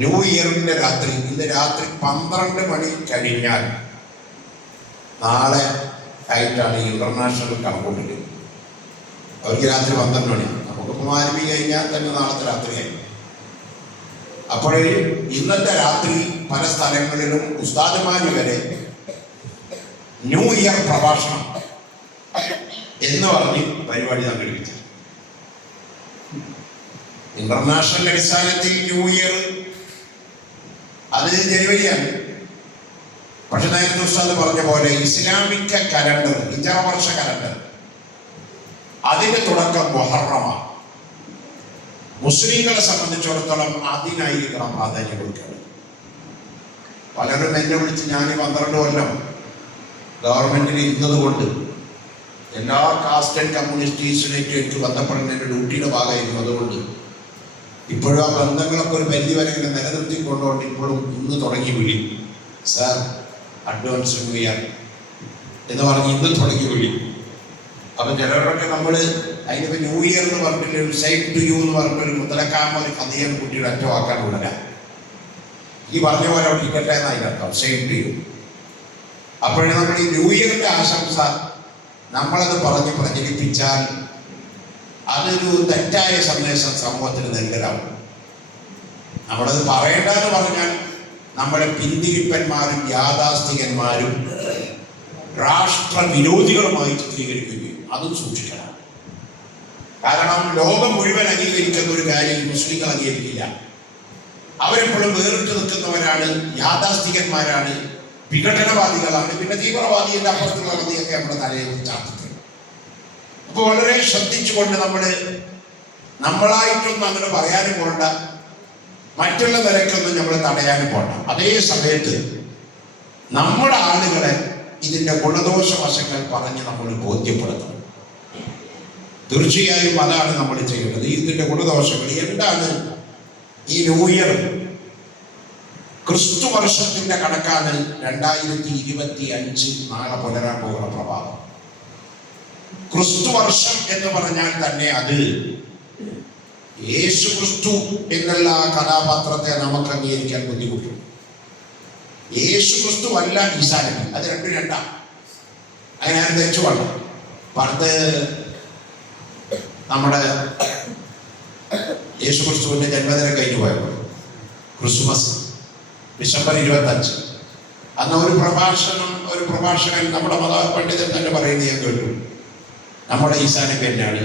New ഇയറിന്റെ രാത്രി, ഇന്ന് രാത്രി 12 മണി കഴിഞ്ഞാൽ നാളെ ആയിട്ടാണ് ഇന്റർനാഷണൽ കണക്കൂട്ടിൽ. അവർക്ക് രാത്രി 12 മണി, നമുക്ക് മാരമ്പി കഴിഞ്ഞാൽ തന്നെ നാളത്തെ രാത്രിയായി. അപ്പോൾ ഇന്നത്തെ രാത്രി പല സ്ഥലങ്ങളിലും ഉസ്താദുമാര് വരെ ന്യൂ ഇയർ പ്രഭാഷണം എന്ന് പറഞ്ഞ് പരിപാടി സംഘടിപ്പിച്ചു. ഇന്റർനാഷണൽ അടിസ്ഥാനത്തിൽ ന്യൂ ഇയർ അത് ജനുവരിയാണ്. പക്ഷെ നേരത്തെ ഉസ്താദ് പറഞ്ഞ പോലെ ഇസ്ലാമിക കലണ്ടർ, ഹിജറ വർഷ കലണ്ടർ, അതിന്റെ തുടക്കം മുഹറമാണ്. മുസ്ലിങ്ങളെ സംബന്ധിച്ചിടത്തോളം അതിനായിരിക്കണം പ്രാധാന്യം കൊടുക്കേണ്ടത്. പലരും എന്നെ വിളിച്ച്, ഞാൻ 12 കൊല്ലം ഗവൺമെന്റിൽ ഇരുന്നത് കൊണ്ട് എല്ലാ കാസ്റ്റ് ആൻഡ് കമ്മ്യൂണിറ്റീസിനായിട്ടും എനിക്ക് ബന്ധപ്പെടുന്നതിൻ്റെ ഡ്യൂട്ടിയുടെ ഭാഗമായിരുന്നു. അതുകൊണ്ട് ഇപ്പോഴും ആ ബന്ധങ്ങളൊക്കെ ഒരു പരിധി വരെ ഇങ്ങനെ നിലനിർത്തിക്കൊണ്ടുകൊണ്ട് ഇപ്പോഴും ഇന്ന് തുടങ്ങി വിളി, സാർ അഡ്വാൻസ് ന്യൂ ഇയർ എന്ന് പറഞ്ഞ് ഇന്ന് തുടങ്ങി വിളി. അപ്പം ചിലരൊക്കെ നമ്മൾ അതിനിപ്പോൾ ന്യൂ ഇയർ എന്ന് പറഞ്ഞിട്ട് സെയിം ടു യു എന്ന് പറഞ്ഞിട്ടൊരു മുതലക്കാമ ഒരു കഥയും കുട്ടിയുടെ ഒറ്റ വാക്കാൻ വിടല. ഈ പറഞ്ഞ പോലെ അവിടെ ഇരിക്കട്ടെ എന്നായിട്ടോ, സെയിം ടു യു. അപ്പോഴേ നമ്മൾ ഈ ന്യൂ ഇയറിന്റെ ആശംസ നമ്മളത് പറഞ്ഞ് പ്രചരിപ്പിച്ചാൽ അതൊരു തെറ്റായ സന്ദേശം സമൂഹത്തിന് നൽകലാവും. നമ്മളത് പറയേണ്ടെന്ന് പറഞ്ഞാൽ നമ്മുടെ പിന്തിരിപ്പന്മാരും യാഥാസ്ഥികന്മാരും രാഷ്ട്രവിരോധികളുമായി ചിത്രീകരിക്കുകയും അതും സൂക്ഷിക്കണം. കാരണം ലോകം മുഴുവൻ അംഗീകരിക്കുന്ന ഒരു കാര്യം മുസ്ലിങ്ങൾ അംഗീകരിക്കില്ല. അവരെപ്പോഴും വേറിട്ട് നിൽക്കുന്നവരാണ്, യാഥാസ്ഥികന്മാരാണ്, വിഘടനവാദികളാണ്, പിന്നെ തീവ്രവാദിയുടെ അപ്പുറത്തുള്ള മതിയൊക്കെ നമ്മുടെ തലയിൽ ചാർത്തിട്ടുണ്ട്. അപ്പോൾ വളരെ ശ്രദ്ധിച്ചുകൊണ്ട് നമ്മളായിട്ടൊന്നും അങ്ങനെ പറയാനും പോണ്ട, മറ്റുള്ള നിലയ്ക്കൊന്നും നമ്മൾ തടയാനും പോണ്ട. അതേ സമയത്ത് നമ്മുടെ ആളുകളെ ഇതിൻ്റെ ഗുണദോഷ വശങ്ങൾ പറഞ്ഞ് നമ്മൾ ബോധ്യപ്പെടുത്തണം. തീർച്ചയായും അതാണ് നമ്മൾ ചെയ്യേണ്ടത്. ഇതിൻ്റെ ഗുണദോഷങ്ങൾ എന്താണ്? ഈ ന്യൂ ഇയർ ക്രിസ്തു വർഷത്തിന്റെ കണക്കാണ് 2025 നാളെ പുലരാൻ പോകുന്ന പ്രഭാതം. ക്രിസ്തു വർഷം എന്ന് പറഞ്ഞാൽ തന്നെ അത് യേശു ക്രിസ്തു എന്നുള്ള കഥാപാത്രത്തെ നമുക്ക് അംഗീകരിക്കാൻ ബുദ്ധിമുട്ടും. യേശു ക്രിസ്തു അല്ല ഈസാ നബി, അത് രണ്ടാ. അങ്ങനെ ധരിച്ചു വേണം. പണ്ട് നമ്മുടെ യേശു ക്രിസ്തുവിന്റെ ജന്മദിനം കഴിഞ്ഞു പോയപ്പോൾ ക്രിസ്മസ് ഡിസംബർ 25 അന്ന് ഒരു പ്രഭാഷകൻ നമ്മുടെ മത പണ്ഡിതൻ തന്നെ പറയുന്നത് ഞാൻ കേട്ടു, നമ്മുടെ ഈസാ നബി തന്നെയാണ്